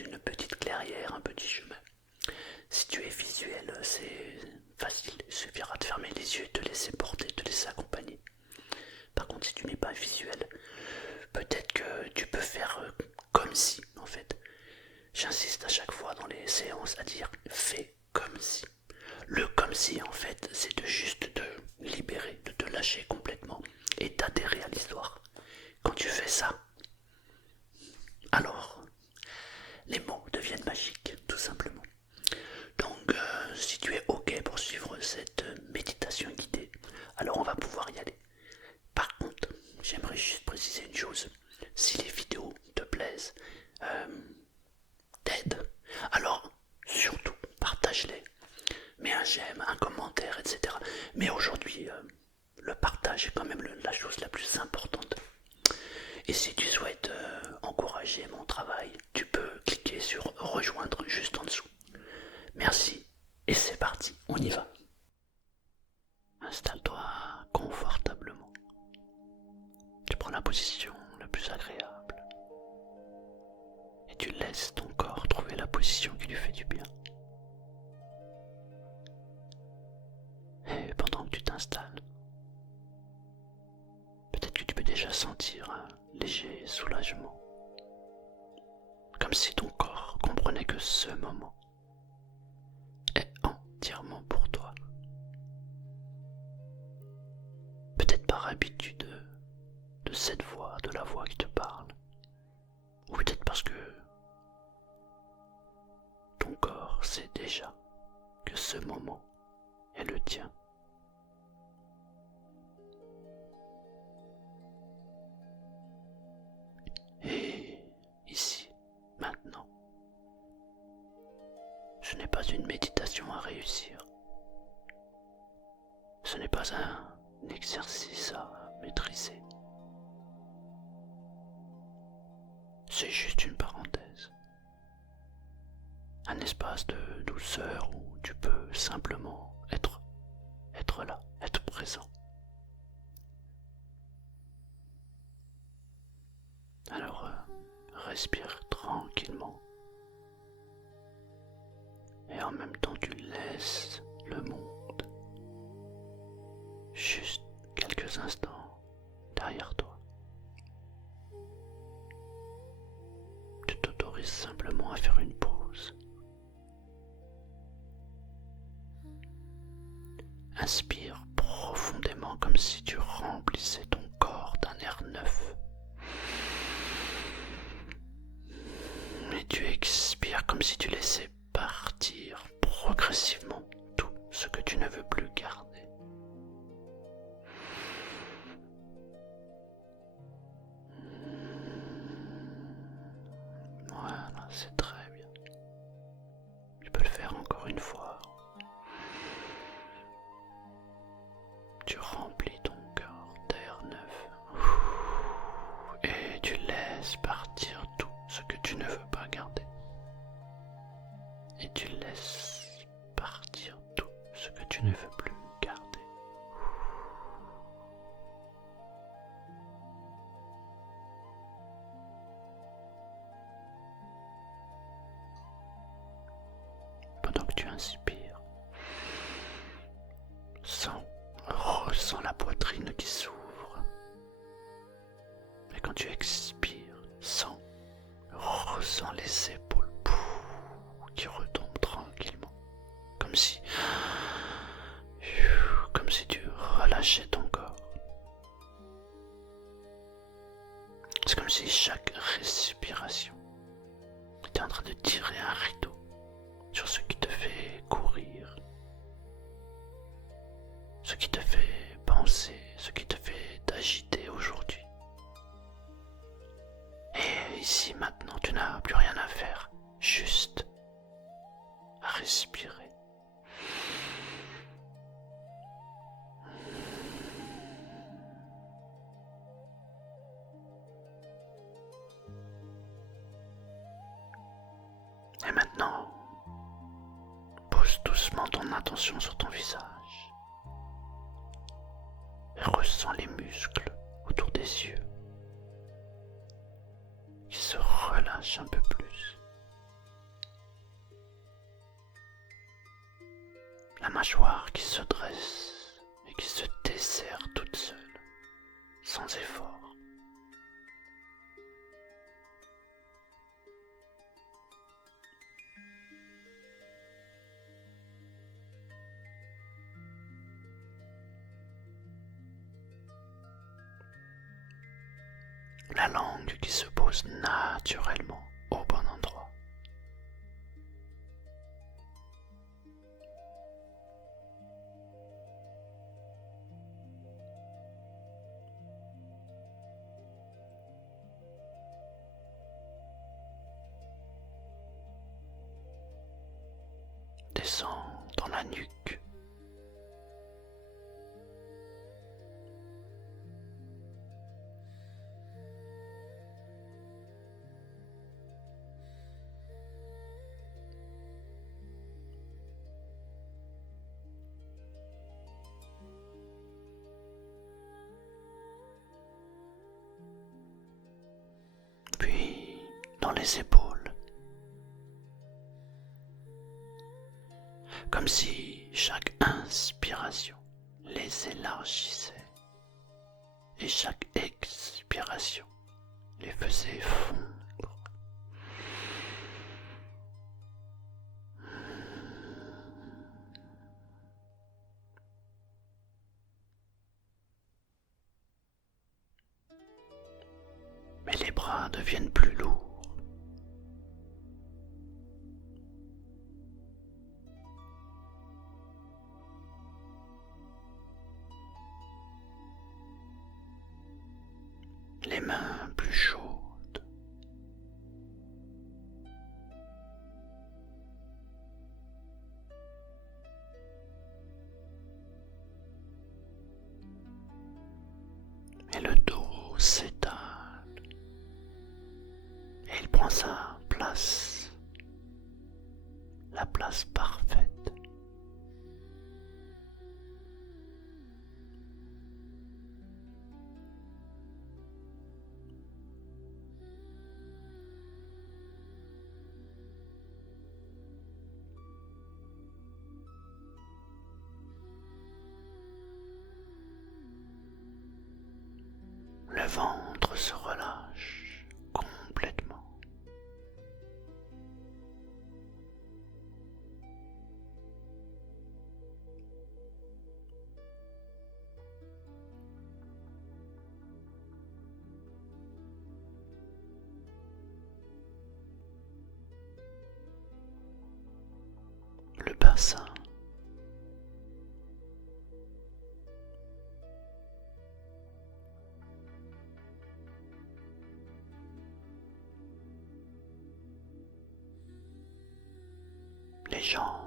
une petite clairière, un petit chemin. Si tu es visuel, c'est facile, il suffira de fermer les yeux, de te laisser porter, de te laisser accompagner. Par contre, si tu n'es pas visuel, peut-être que tu peux faire comme si, en fait. J'insiste à chaque fois dans les séances à dire fais comme si. Le comme si, en fait, c'est de juste te libérer, de te lâcher complètement et d'adhérer à l'histoire. Quand tu fais ça, alors les mots deviennent magiques, tout simplement. Donc, si tu es OK pour suivre cette méditation guidée, alors on va pouvoir y aller. Par contre, j'aimerais juste préciser une chose. Si les vidéos te plaisent, t'aident, alors surtout partage-les. Mets un j'aime, un commentaire, etc. Mais aujourd'hui, le partage est quand même la chose la plus importante. Et si tu souhaites encourager mon travail, tu peux cliquer sur rejoindre juste en dessous. Merci et c'est parti, on y va. Installe-toi confortablement. Tu prends la position la plus agréable et tu laisses ton corps trouver la position qui lui fait du bien. Et pendant que tu t'installes, peut-être que tu peux déjà sentir un léger soulagement, comme si ton corps comprenait que ce moment est entièrement pour toi. Peut-être par habitude de cette voix, de la voix qui te parle, ou peut-être parce que ton corps sait déjà que ce moment est le tien. Et ici, maintenant, ce n'est pas une méditation à réussir. Ce n'est pas un exercice à maîtriser. C'est juste une parenthèse. Un espace de douceur où tu peux simplement être là, être présent. Alors, respire tranquillement. Et en même temps, tu laisses le monde juste quelques instants derrière toi. Tu t'autorises simplement à faire une pause. Inspire profondément comme si tu remplissais ton corps d'un air neuf. Et tu expires comme si tu laissais partir progressivement tout ce que tu ne veux plus garder. Voilà, c'est très bien. Tu peux le faire encore une fois. Tu remplis ton corps d'air neuf et tu laisses partir tout ce que tu ne veux pas garder. Et tu laisses partir tout ce que tu ne veux plus garder. Pendant que tu inspires, ressens la poitrine qui s'ouvre. Et quand tu expires, ressens les épaules qui retombent tranquillement. Comme si tu relâchais ton corps. C'est comme si chaque respiration était en train de tirer un rideau sur ce qui te fait courir, ce qui te fait penser, ce qui te fait t'agiter aujourd'hui. Et ici maintenant, tu n'as plus rien à faire, juste à respirer. Et maintenant, pose doucement ton attention sur ton visage et ressens les muscles autour des yeux qui se relâchent un peu plus. mâchoire qui se dresse et qui se desserre toute seule, sans effort. La langue qui se pose naturellement au bon endroit. Descend dans la nuque. Puis dans les épaules, comme si chaque inspiration les élargissait et chaque expiration les faisait fondre. Mais les bras deviennent plus lourds. Les mains plus chaudes. Et le dos s'étale. Et il prend sa place. La place parfaite. Le ventre se relâche complètement. Le bassin. Les jambes.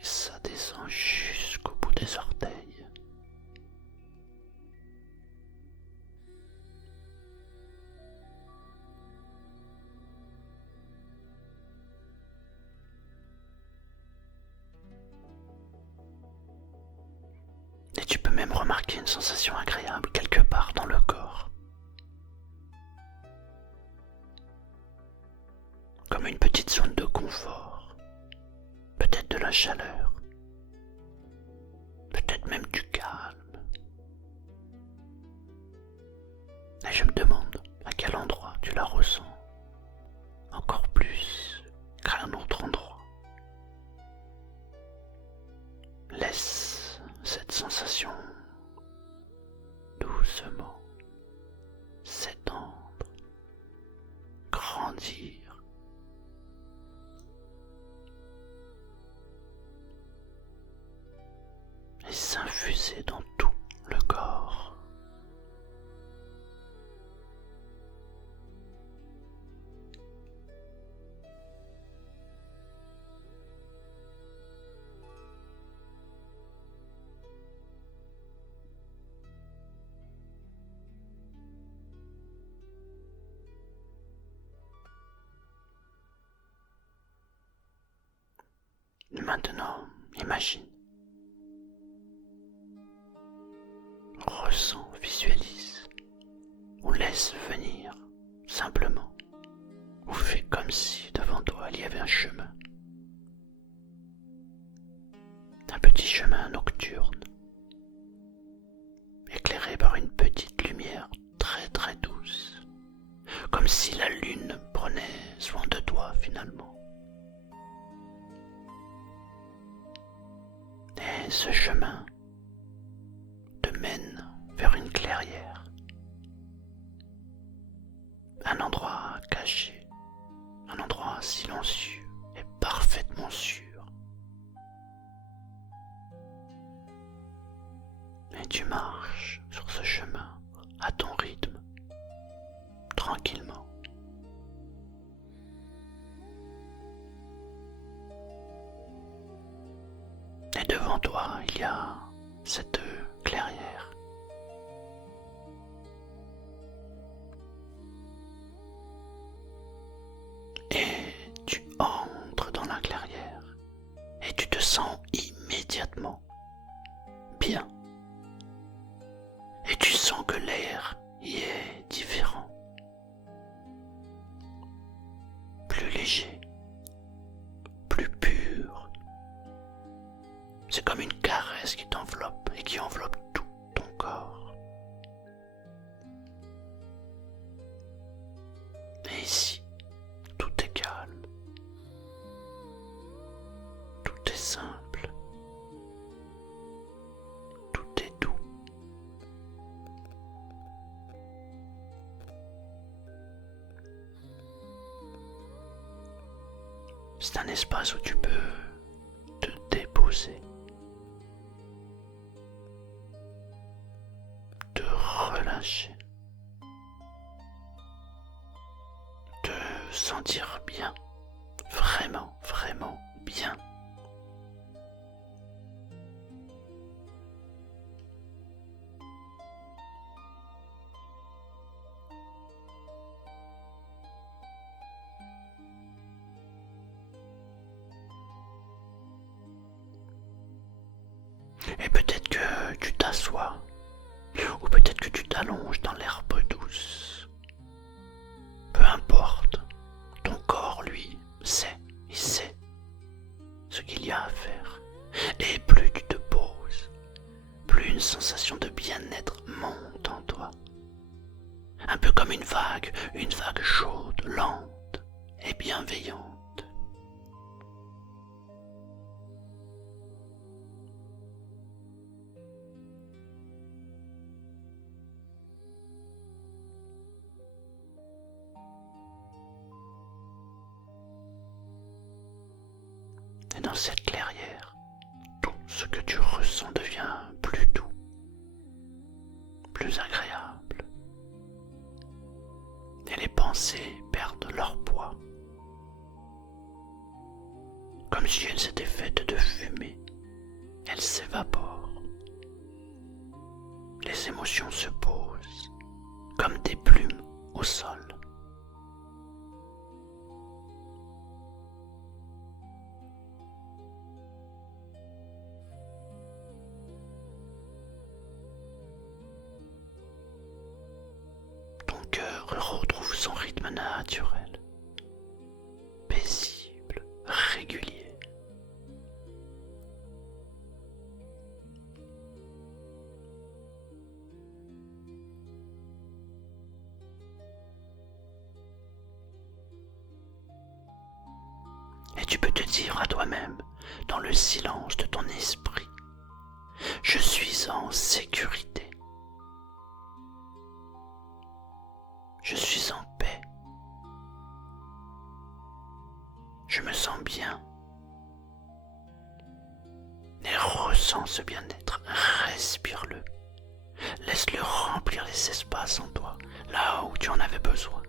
Et ça descend jusqu'au bout des orteils. Et tu peux même remarquer une sensation agréable quelque part dans le corps. Comme une petite zone de confort. Peut-être de la chaleur. Peut-être même du calme. Et je me demande à quel endroit tu la ressens. Encore plus qu'à un autre endroit. Laisse cette sensation doucement s'étendre, grandir. Et s'infuser dans tout le corps. Maintenant, imagine visualise, ou laisse venir, simplement, ou fais comme si devant toi il y avait un chemin. Un petit chemin nocturne, éclairé par une petite lumière très très douce, comme si la lune prenait soin de toi finalement. Et ce chemin te mène vers une clairière, un endroit caché, un endroit silencieux et parfaitement sûr. Et tu marches sur ce chemin à ton rythme, tranquillement. Et devant toi, il y a cette clairière. Et tu entres dans la clairière et tu te sens immédiatement bien. Et tu sens que l'air y est différent, plus léger, plus pur. C'est comme une caresse qui t'enveloppe et qui enveloppe tout ton corps. Et ici, tout est calme, tout est simple, tout est doux. C'est un espace où tu peux te déposer, te relâcher, te sentir bien, vraiment, vraiment bien. Et peut-être que tu t'assois, ou peut-être que tu t'allonges dans l'herbe douce. Peu importe, ton corps, lui, il sait ce qu'il y a à faire. Et plus tu te poses, plus une sensation de bien-être monte en toi. Un peu comme une vague chaude, lente et bienveillante. Et dans cette clairière, tout ce que tu ressens devient plus doux, plus agréable. Et les pensées perdent leur poids. Comme si elles s'étaient faites de fumée, elles s'évaporent. Les émotions se posent comme des plumes au sol. Ton cœur retrouve son rythme naturel, paisible, régulier. Et tu peux te dire à toi-même, dans le silence de ton esprit, je suis en sécurité. Je suis en paix. Je me sens bien. Et ressens ce bien-être, respire-le. Laisse-le remplir les espaces en toi, là où tu en avais besoin.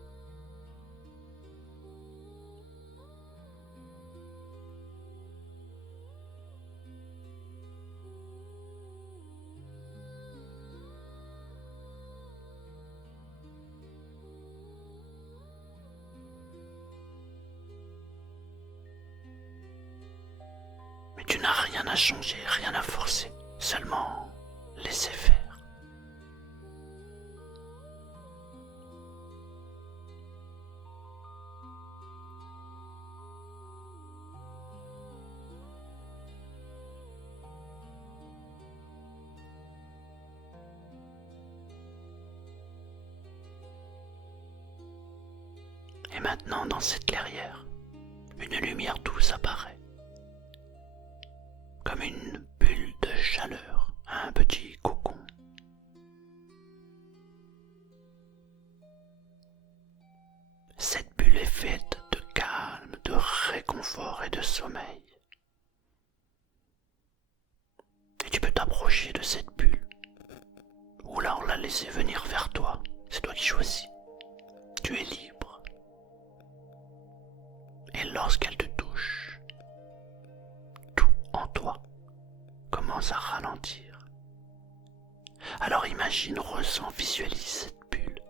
Mais tu n'as rien à changer, rien à forcer, seulement laisser faire. maintenant, dans cette clairière, une lumière douce apparaît, comme une bulle de chaleur, un petit cocon. Cette bulle est faite de calme, de réconfort et de sommeil. Et tu peux t'approcher de cette bulle, ou alors la laisser venir vers toi. C'est toi qui choisis. Tu es libre. Et lorsqu'elle te touche, tout en toi commence à ralentir. Alors imagine, ressens, visualise cette bulle.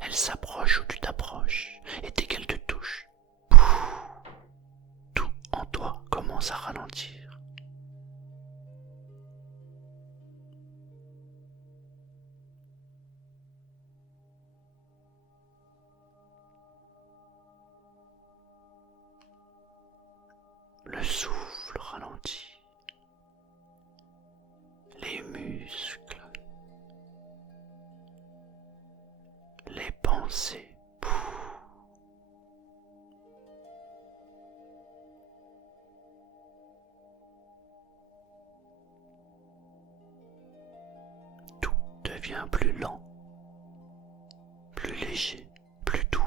Elle s'approche ou tu t'approches, et dès qu'elle te touche, pouf, tout en toi commence à ralentir. Le souffle ralentit, les muscles, les pensées, tout devient plus lent, plus léger, plus doux.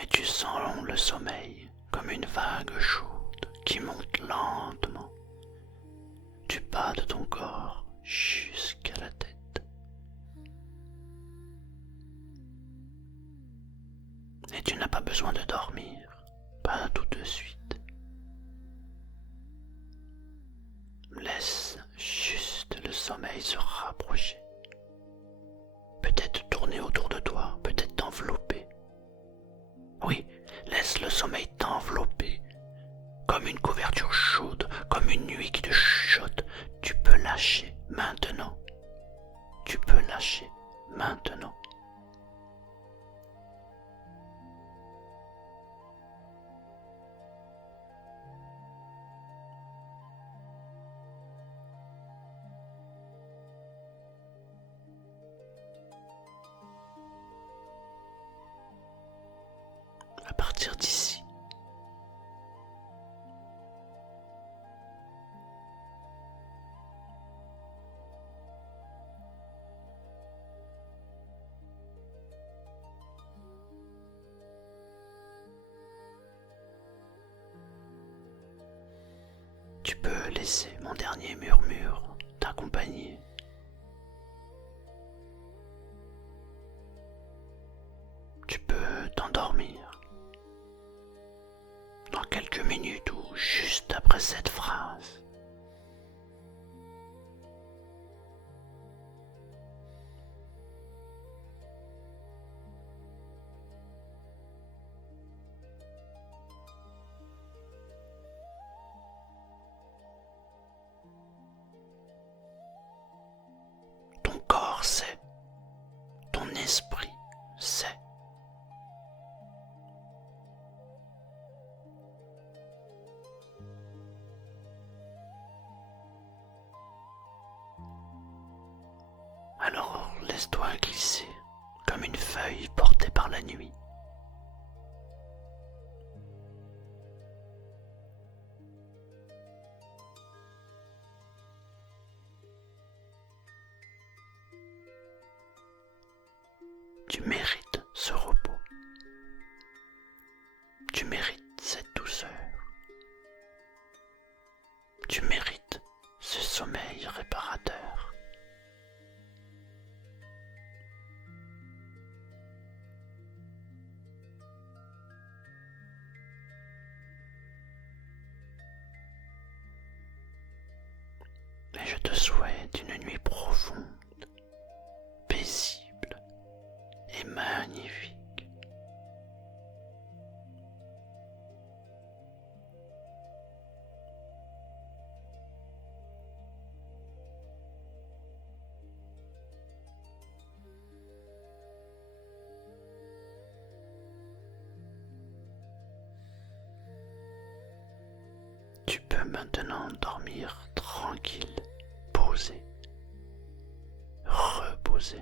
Et tu sens le sommeil comme une vague chaude qui monte lentement du bas de ton corps jusqu'à la tête. Et tu n'as pas besoin de dormir, pas tout de suite. Laisse juste le sommeil se rapprocher. Peut-être tourner autour de toi, peut-être t'envelopper. Oui, laisse le sommeil t'envelopper, comme une couverture chaude, comme une nuit qui te chuchote. Tu peux lâcher maintenant. Tu peux lâcher maintenant. À partir d'ici, tu peux laisser mon dernier murmure t'accompagner. Tu peux t'endormir dans quelques minutes ou juste après cette phrase. Ton corps sait, ton esprit sait. Alors laisse-toi glisser comme une feuille portée par la nuit. Tu mérites ce repos. Tu mérites cette douceur. Tu mérites ce sommeil réparateur. Et je te souhaite une nuit profonde, paisible et magnifique. maintenant dormir tranquille, posé, reposé.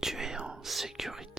Tu es en sécurité.